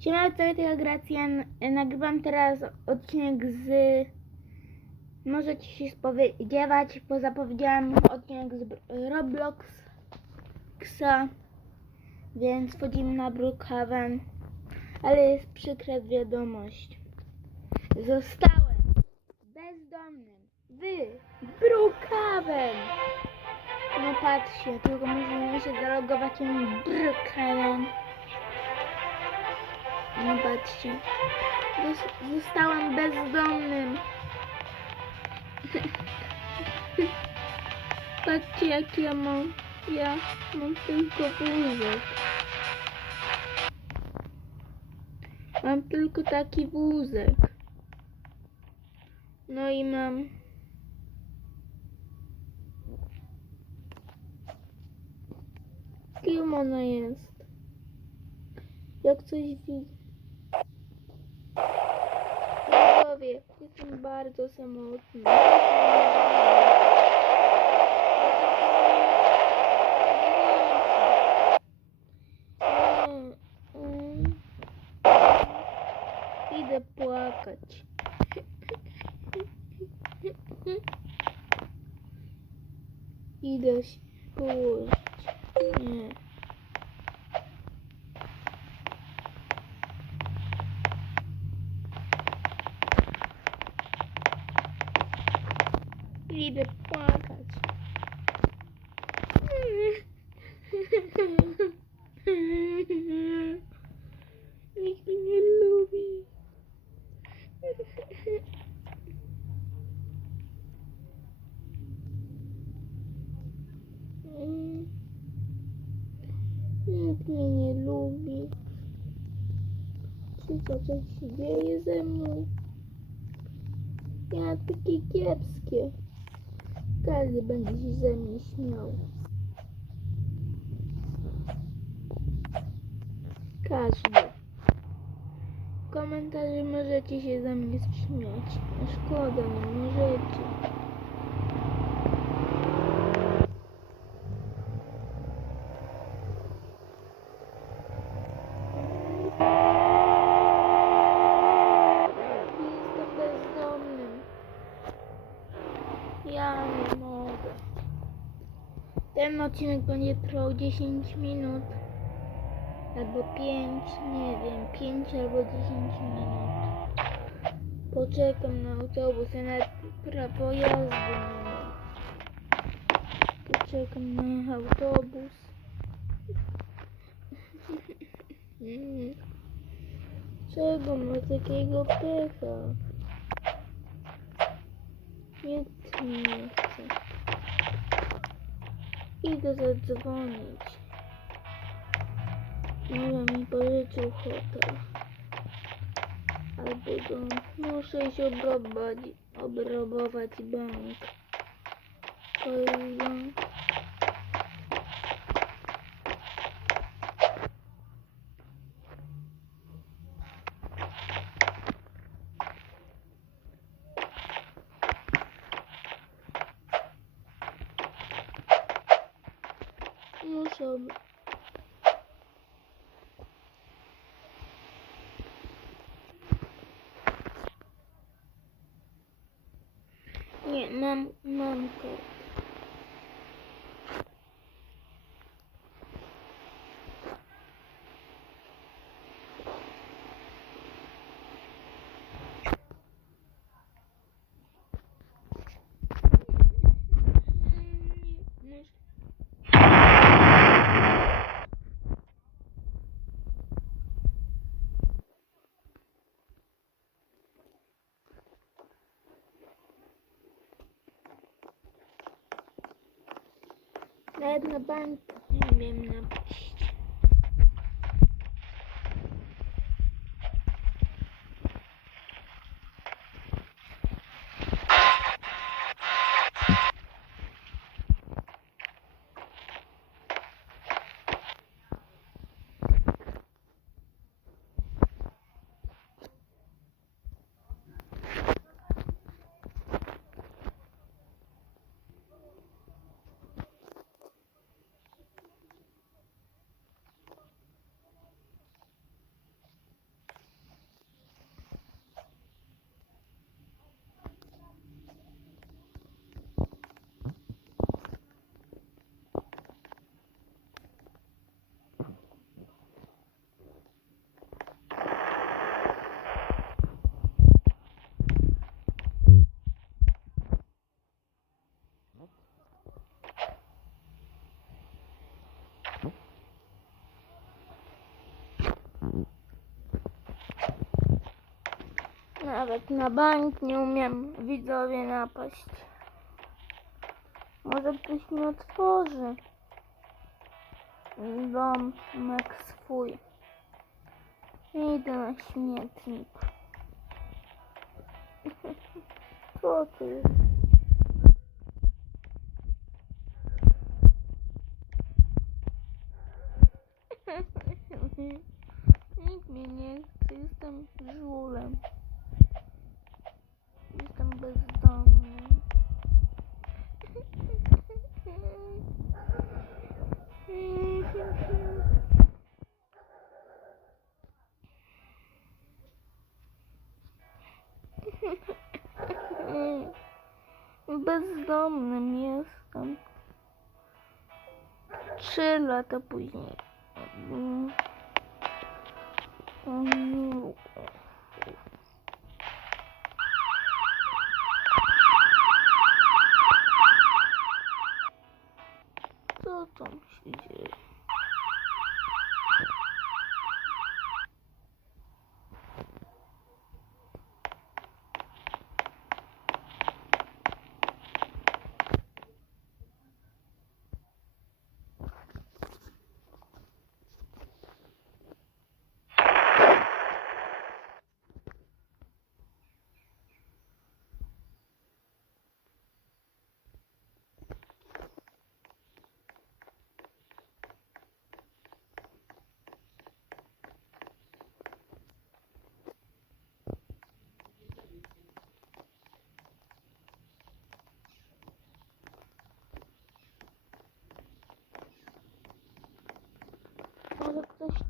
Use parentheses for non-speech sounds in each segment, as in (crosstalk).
Siema, całej tej Gracjan. Nagrywam teraz odcinek z... Możecie się spodziewać, bo zapowiedziałam odcinek z Robloxa, więc wchodzimy na Brookhaven, ale jest przykra wiadomość. Zostałem bezdomnym w Brookhaven. No patrzcie, tylko musimy się zalogować w Brookhaven. No patrzcie. Zos- Zostałam bezdomnym. (laughs) Patrzcie jak ja mam. Ja mam tylko wózek. Mam tylko taki wózek. No i mam. Kim ona jest? Jak coś widzę. Widzowie, jestem bardzo samotny. Mm, mm. Idę płakać. Idę się położyć. Nie. Idę płakać. Nikt mnie nie lubi. Nikt mnie nie lubi. Czy to coś się dzieje ze mną? Takie kiepskie. Każdy będzie się ze mnie śmiał. Każdy. W komentarzu możecie się ze mnie śmiać. No szkoda, nie możecie. Jestem bezdomnym. Ja nie mogę. Ten odcinek będzie trwał 10 minut. Albo 5, nie wiem, 5 albo 10 minut. Poczekam na autobus, ja nawet prawo jazdy mam. Poczekam na autobus. (laughs) Czego ma takiego pecha? Nic nie. Idę zadzwonić. Może mi pożyczył hotel. Albo dom. Muszę się obrobować, obrobować bank. To jest bank. Muszę ob- Nie, mam, mam kod. Muszę Nawet na bank Nawet na bank nie umiem widzowie napaść. Może ktoś mi otworzy domek swój. Idę na śmietnik. (laughs) Co to jest? (laughs) Nikt mnie nie chce, jestem żulem. Bezdomnym jestem. Trzy lata później. Mm. Mm. Co tam się dzieje?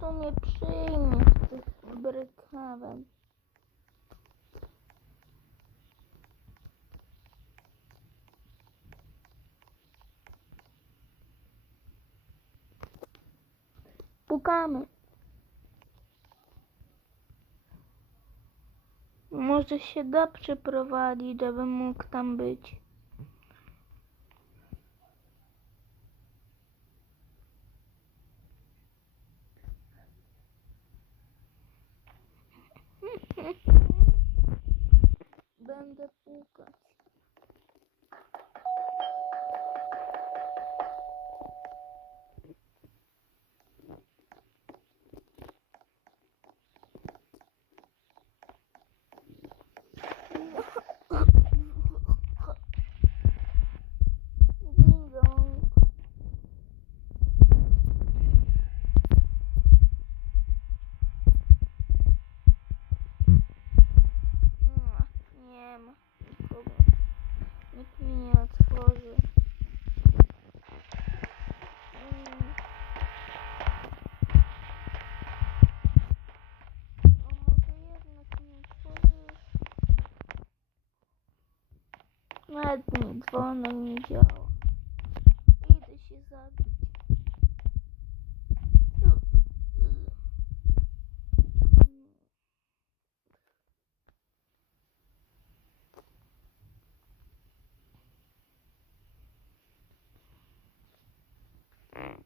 Tu mnie przyjmie z brykawem. Pukamy. Może się da przeprowadzić, żebym mógł tam być. Będę pukać. Ding dong. Mm, Nie ma nikogo. Nikt mi nie otworzy. Mm. A może jednak mi otworzysz? Nawet mi dzwonek nie działa. Idę się zabić. Mm.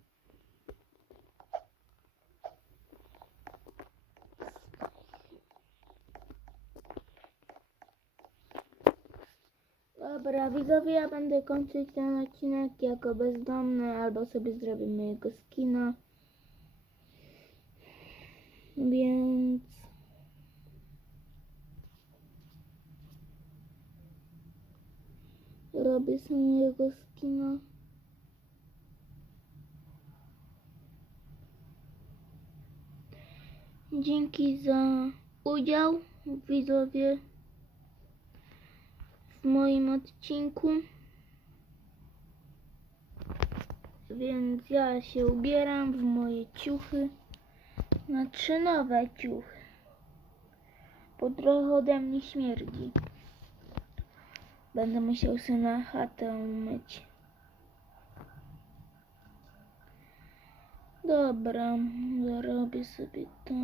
Dobra, widzowie, ja będę kończyć ten odcinek jako bezdomny, albo sobie zrobię mojego skina. Więc... Robię sobie mojego skina. Dzięki za udział, widzowie moim odcinku. Więc ja się ubieram w moje ciuchy. Na trzy nowe ciuchy. Bo trochę ode mnie śmierdzi. Będę musiał sobie na chatę umyć. Dobra, zarobię sobie to.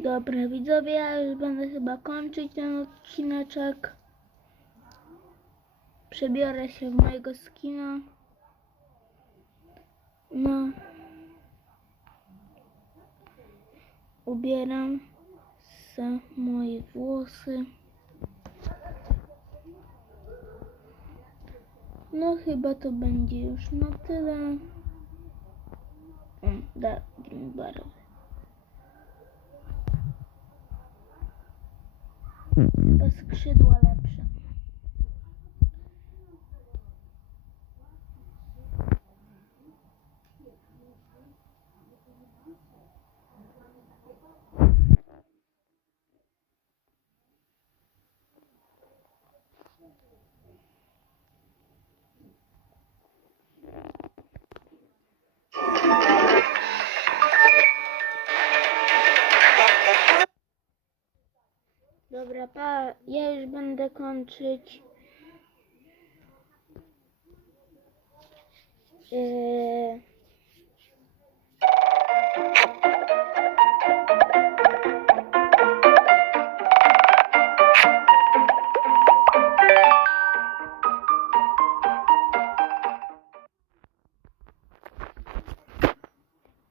Dobra, widzowie, ja już będę chyba kończyć ten odcineczek. Przebiorę się w mojego skina. No. Ubieram se moje włosy. No chyba to będzie już na tyle. Da, barwy. Chyba skrzydła lepsze.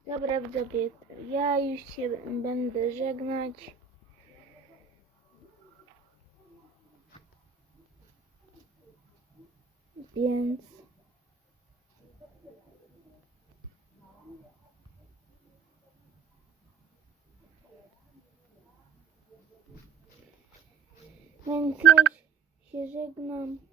Dobra, widzowie, ja już się będę żegnać. Więc Więc ja się żegnam.